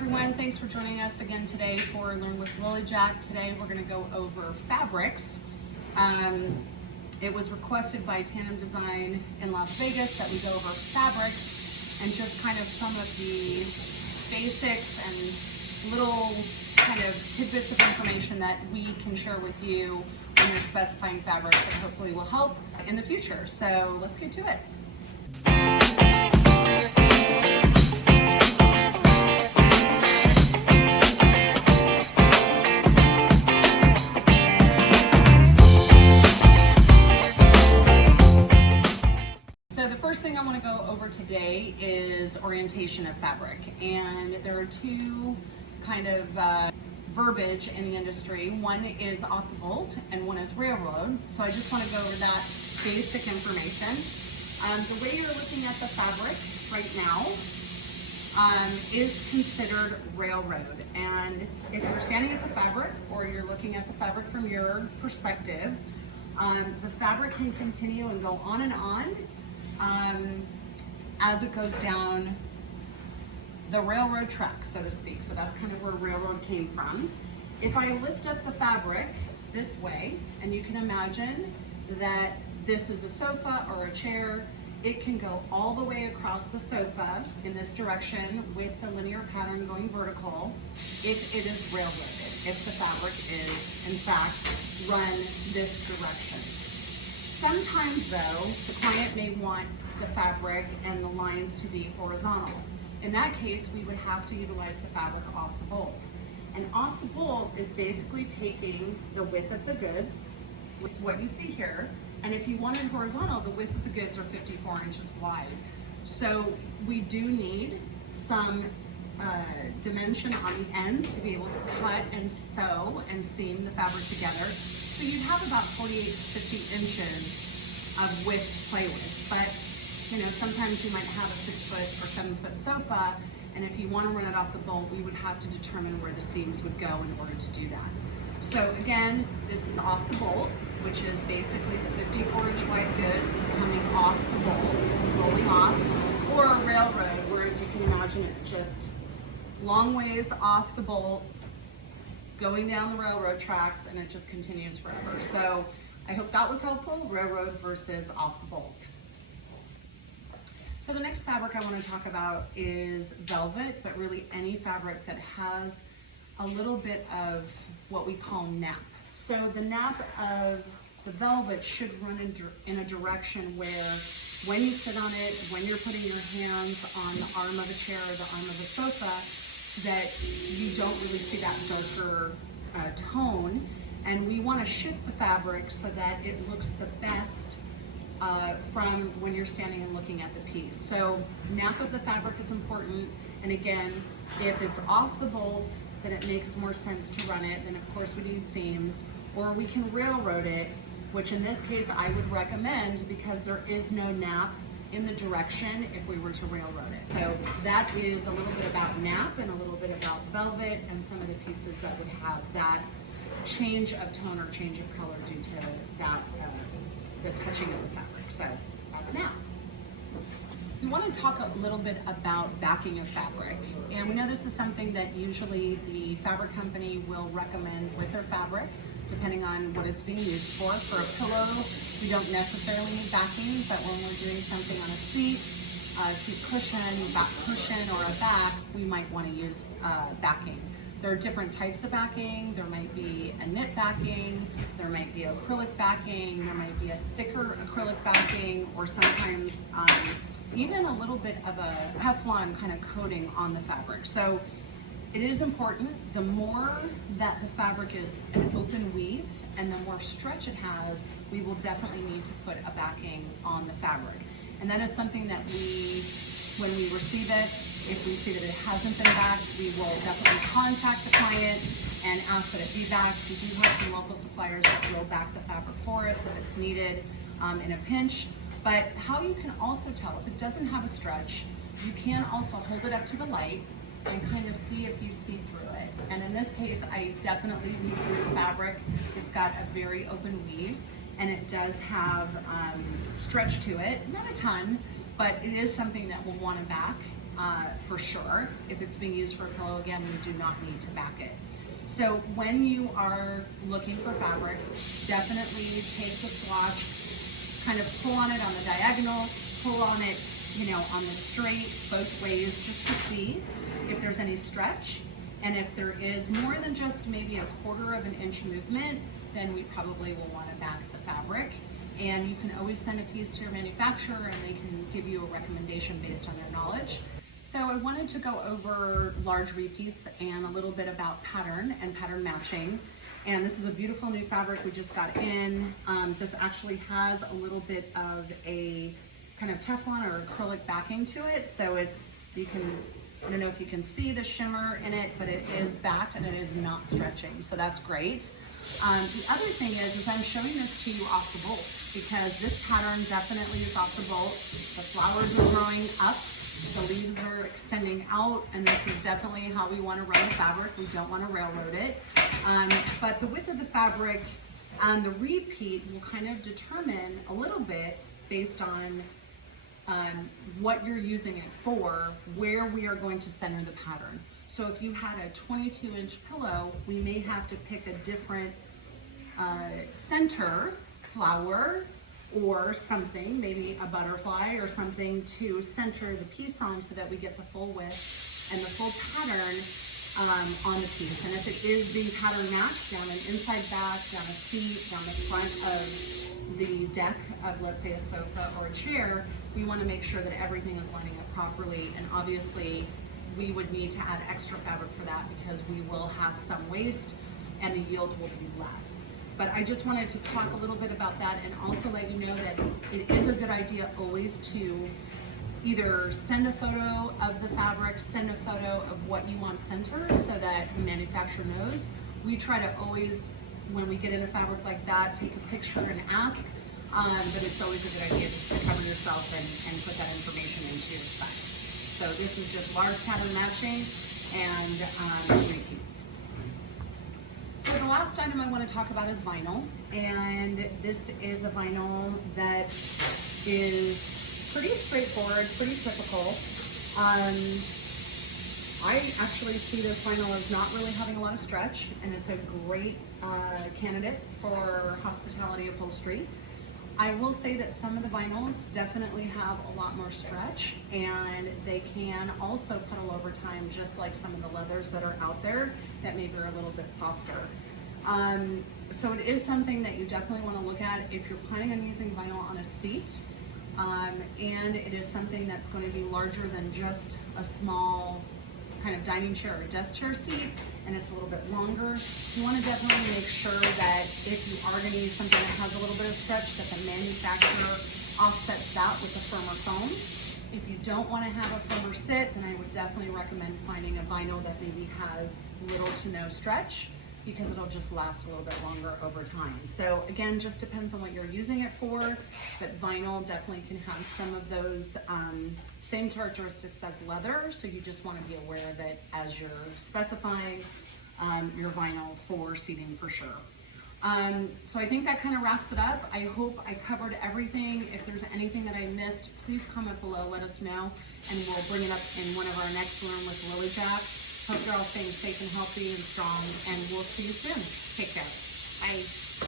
everyone, thanks for joining us again today for Learn with Lily Jack. Today we're going to go over fabrics. It was requested by Tandem Design in Las Vegas that we go over fabrics and just kind of some of the basics and little kind of tidbits of information that we can share with you when you're specifying fabrics that hopefully will help in the future. So let's get to it. So the first thing I want to go over today is orientation of fabric, and there are two kind of verbiage in the industry. One is off the bolt and one is railroad. So I just want to go over that basic information. The way you're looking at the fabric right now is considered railroad, and if you're standing at the fabric or you're looking at the fabric from your perspective, the fabric can continue and go on and on as it goes down the railroad track, so to speak. So that's kind of where railroad came from. If I lift up the fabric this way, and you can imagine that this is a sofa or a chair, it can go all the way across the sofa in this direction with the linear pattern going vertical if it is railroaded, if the fabric is in fact run this direction. Sometimes though, the client may want the fabric and the lines to be horizontal. In that case, we would have to utilize the fabric off the bolt. And off the bolt is basically taking the width of the goods, which is what you see here, and if you wanted horizontal, the width of the goods are 54 inches wide. So we do need some dimension on the ends to be able to cut and sew and seam the fabric together. So you'd have about 48 to 50 inches of width to play with. But you know, sometimes you might have a 6 foot or 7 foot sofa, and if you want to run it off the bolt, we would have to determine where the seams would go in order to do that. So again, this is off the bolt, which is basically the 54-inch wide goods coming off the bolt, rolling off, or a railroad, whereas you can imagine it's just long ways off the bolt, going down the railroad tracks, and it just continues forever. So I hope that was helpful, railroad versus off the bolt. So the next fabric I want to talk about is velvet, but really any fabric that has a little bit of what we call nap. So the nap of the velvet should run in a direction where when you sit on it, when you're putting your hands on the arm of a chair or the arm of a sofa, that you don't really see that darker tone. And we want to shift the fabric so that it looks the best from when you're standing and looking at the piece. So nap of the fabric is important, and again, if it's off the bolt, then it makes more sense to run it. Then of course we need seams, or we can railroad it, which in this case I would recommend because there is no nap in the direction if we were to railroad it. So that is a little bit about nap and a little bit about velvet and some of the pieces that would have that change of tone or change of color due to that the touching of the fabric. So that's nap. We want to talk a little bit about backing of fabric, and we know this is something that usually the fabric company will recommend with their fabric, depending on what it's being used for. For a pillow, we don't necessarily need backing, but when we're doing something on a seat cushion, back cushion, or a back, we might want to use backing. There are different types of backing. There might be a knit backing, there might be acrylic backing, there might be a thicker acrylic backing, or sometimes even a little bit of a Teflon kind of coating on the fabric. So it is important, the more that the fabric is an open weave and the more stretch it has, we will definitely need to put a backing on the fabric. And that is something that when we receive it, if we see that it hasn't been backed, we will definitely contact the client and ask that it be backed. We do have some local suppliers that will back the fabric for us if it's needed in a pinch. But how you can also tell if it doesn't have a stretch, you can also hold it up to the light and kind of see if you see through it. And in this case, I definitely see through the fabric. It's got a very open weave, and it does have stretch to it, not a ton, but it is something that we'll want to back. for sure. If it's being used for a pillow, again, we do not need to back it. So when you are looking for fabrics, definitely take the swatch, kind of pull on it on the diagonal, pull on it, on the straight, both ways, just to see if there's any stretch. And if there is more than just maybe a 1/4 of an inch movement, then we probably will want to back the fabric. And you can always send a piece to your manufacturer and they can give you a recommendation based on their knowledge. So I wanted to go over large repeats and a little bit about pattern and pattern matching. And this is a beautiful new fabric we just got in. This actually has a little bit of a kind of Teflon or acrylic backing to it. So I don't know if you can see the shimmer in it, but it is backed and it is not stretching. So that's great. The other thing is I'm showing this to you off the bolt because this pattern definitely is off the bolt. The flowers are growing up, the leaves are extending out, and this is definitely how we want to run the fabric. We don't want to railroad it. But the width of the fabric and the repeat will kind of determine a little bit based on what you're using it for, where we are going to center the pattern. So if you had a 22-inch pillow, we may have to pick a different center flower or something, maybe a butterfly or something to center the piece on so that we get the full width and the full pattern on the piece. And if it is being pattern matched down an inside back, down a seat, down the front of the deck of, let's say, a sofa or a chair, we want to make sure that everything is lining up properly. And obviously, we would need to add extra fabric for that because we will have some waste and the yield will be less. But I just wanted to talk a little bit about that and also let you know that it is a good idea always to either send a photo of the fabric, send a photo of what you want centered so that the manufacturer knows. We try to always, when we get in a fabric like that, take a picture and ask, but it's always a good idea just to cover yourself and put that information into your spec. So this is just large pattern matching and repeats. So the last item I want to talk about is vinyl, and this is a vinyl that is pretty straightforward, pretty typical. I actually see this vinyl as not really having a lot of stretch, and it's a great candidate for hospitality upholstery. I will say that some of the vinyls definitely have a lot more stretch, and they can also puddle over time, just like some of the leathers that are out there that maybe are a little bit softer. So it is something that you definitely want to look at if you're planning on using vinyl on a seat, and it is something that's going to be larger than just a small kind of dining chair or desk chair seat, and it's a little bit longer. You want to definitely make sure that if you are going to use something that has a little bit of stretch, that the manufacturer offsets that with a firmer foam. If you don't want to have a firmer sit, then I would definitely recommend finding a vinyl that maybe has little to no stretch, because it'll just last a little bit longer over time. So again, just depends on what you're using it for, but vinyl definitely can have some of those same characteristics as leather, so you just want to be aware of it as you're specifying your vinyl for seating for sure. So I think that kind of wraps it up. I hope I covered everything. If there's anything that I missed, please comment below, let us know, and we'll bring it up in one of our next room with Lily Jack. Hope you're all staying safe and healthy and strong, and we'll see you soon. Take care. Bye.